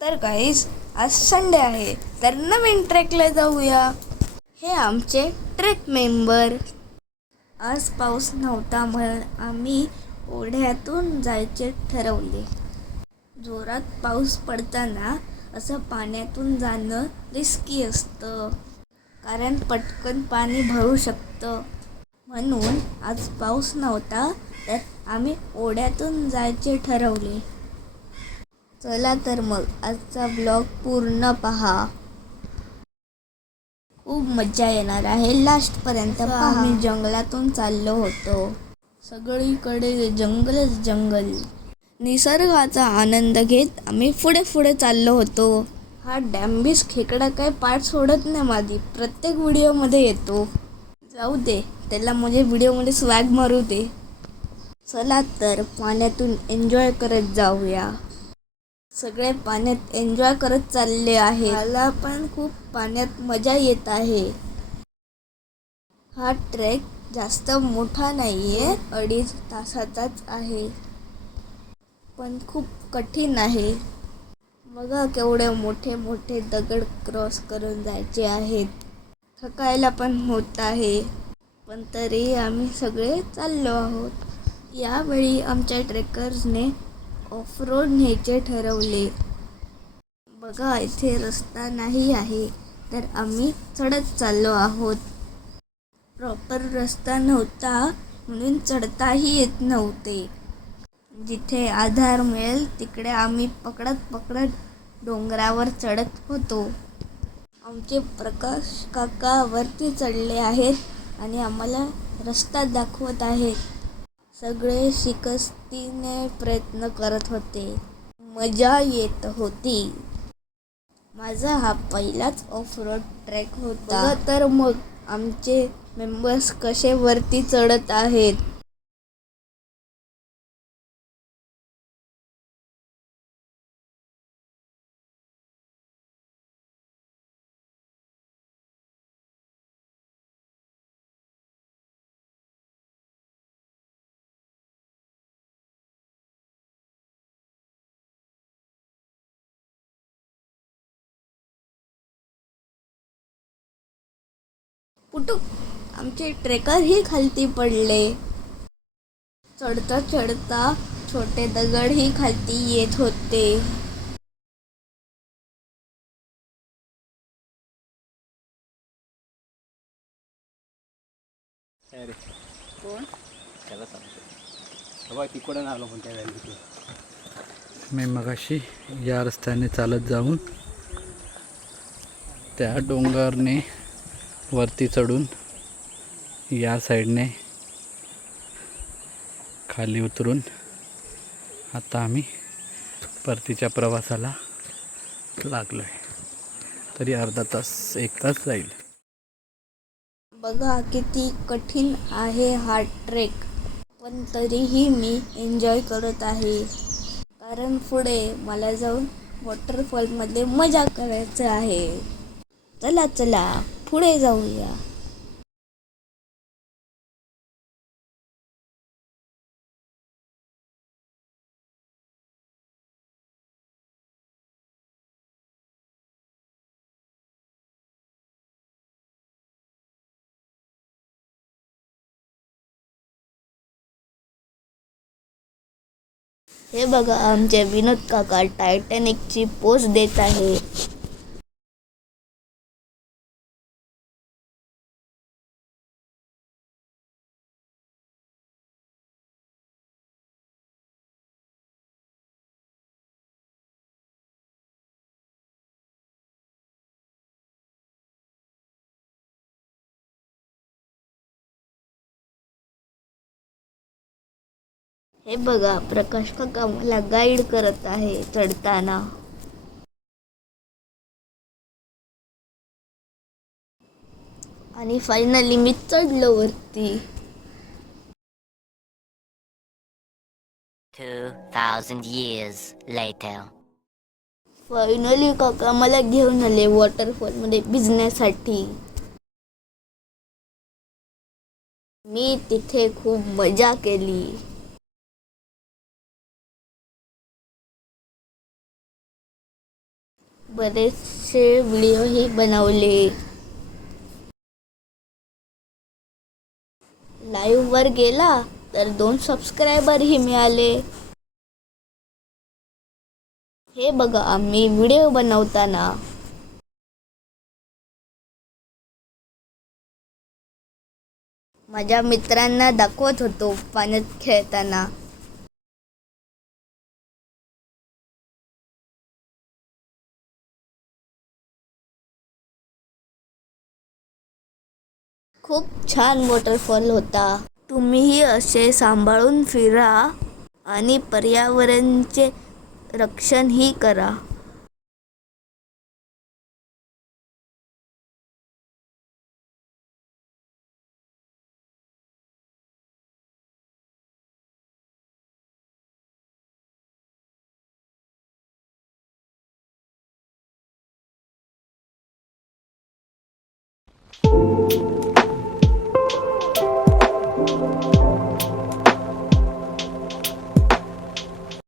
तर गाईज आज संडे आहे, तर नवीन ट्रेकला जाऊया. हे आमचे ट्रेक मेंबर. आज पाऊस नव्हता म्हणून आम्ही ओढ्यातून जायचे ठरवले. जोरात पाऊस पडताना असं पाण्यातून जाणं रिस्की असतं, कारण पटकन पाणी भरू शकतं. म्हणून आज पाऊस नव्हता तर आम्ही ओढ्यातून जायचे ठरवले. चला तर मग आजचा ब्लॉग पूर्ण पहा. खूप मजा येणार आहे लास्टपर्यंत. आम्ही जंगलातून चाललो होतो. सगळीकडे जंगलच जंगल. निसर्गाचा आनंद घेत आम्ही पुढे पुढे चाललो होतो. हा डॅम्बिस खेकडा काय पाठ सोडत नाही माझी, प्रत्येक व्हिडिओमध्ये येतो. जाऊ दे, त्याला माझ्या व्हिडिओमध्ये स्वॅग मारू दे. चला तर पाण्यातून एन्जॉय करत जाऊया. सगळे पाण्यात एन्जॉय करत चालले आहे. मला पण खूप पाण्यात मजा येत आहे. हा ट्रेक जास्त मोठा नाहीये, 2.5 तासाचाच आहे, पण खूप कठीण आहे. बघा केवढे मोठे मोठे दगड क्रॉस करून जायचे आहेत. थकायला पण होत आहे, पण तरी आम्ही सगळे चाललो आहोत. यावेळी आमच्या ट्रेकर्सने ऑफ रोड न्यायचे ठरवले. बघा इथे रस्ता नाही आहे, तर आम्ही चढत चाललो आहोत. प्रॉपर रस्ता नव्हता म्हणून चढताही येत नव्हते. जिथे आधार मिळेल तिकडे आम्ही पकडत पकडत डोंगरावर चढत होतो. आमचे प्रकाश काका वरती चढले आहेत आणि आम्हाला रस्ता दाखवत आहेत. सगळे शिकस्तीने प्रयत्न करत होते. मजा येत होती. माझा हा पहिलाच ऑफ रोड ट्रेक होता. तर मग आमचे मेंबर्स कसे वरती चढत आहेत. पुटुक आमचे ट्रेकरही खालती पडले. चढता चढता छोटे दगडही खालती येत होते. कोण त्याला सांगतो तिकडून आलो पण त्या व्हॅलीतून. मी मगाशी या रस्त्याने चालत जाऊन त्या डोंगरने वरती चढून या साईडने खाली उतरून आता आम्ही परतीच्या प्रवासाला लागलो आहे. तरी अर्धा तास 1 तास जाईल. बघा किती कठीण आहे हा ट्रेक, पण तरीही मी एन्जॉय करत आहे, कारण पुढे मला जाऊन वॉटरफॉलमध्ये मजा करायचं आहे. चला चला पुढे जाऊया. हे बघा आमचे विनोद काका टायटॅनिकची पोज देत आहे. हे बघा प्रकाश काका मला गाईड करत आहे चढताना. आणि फायनली मी चढलो वरती. 2,000 years later. फायनली काका मला घेऊन आले वॉटरफॉलमध्ये भिजण्यासाठी. मी तिथे खूप मजा केली. बरेचसे व्हिडिओही बनवले. लाईव्ह वर गेला तर 2 सबस्क्रायबरही मिळाले. हे बघा आम्ही व्हिडिओ बनवताना. माझ्या मित्रांना दाखवत होतो पाण्यात खेळताना. खूप छान वॉटरफॉल होता. तुम्हीही असे सांभाळून फिरा आणि पर्यावरणाचे रक्षणही करा.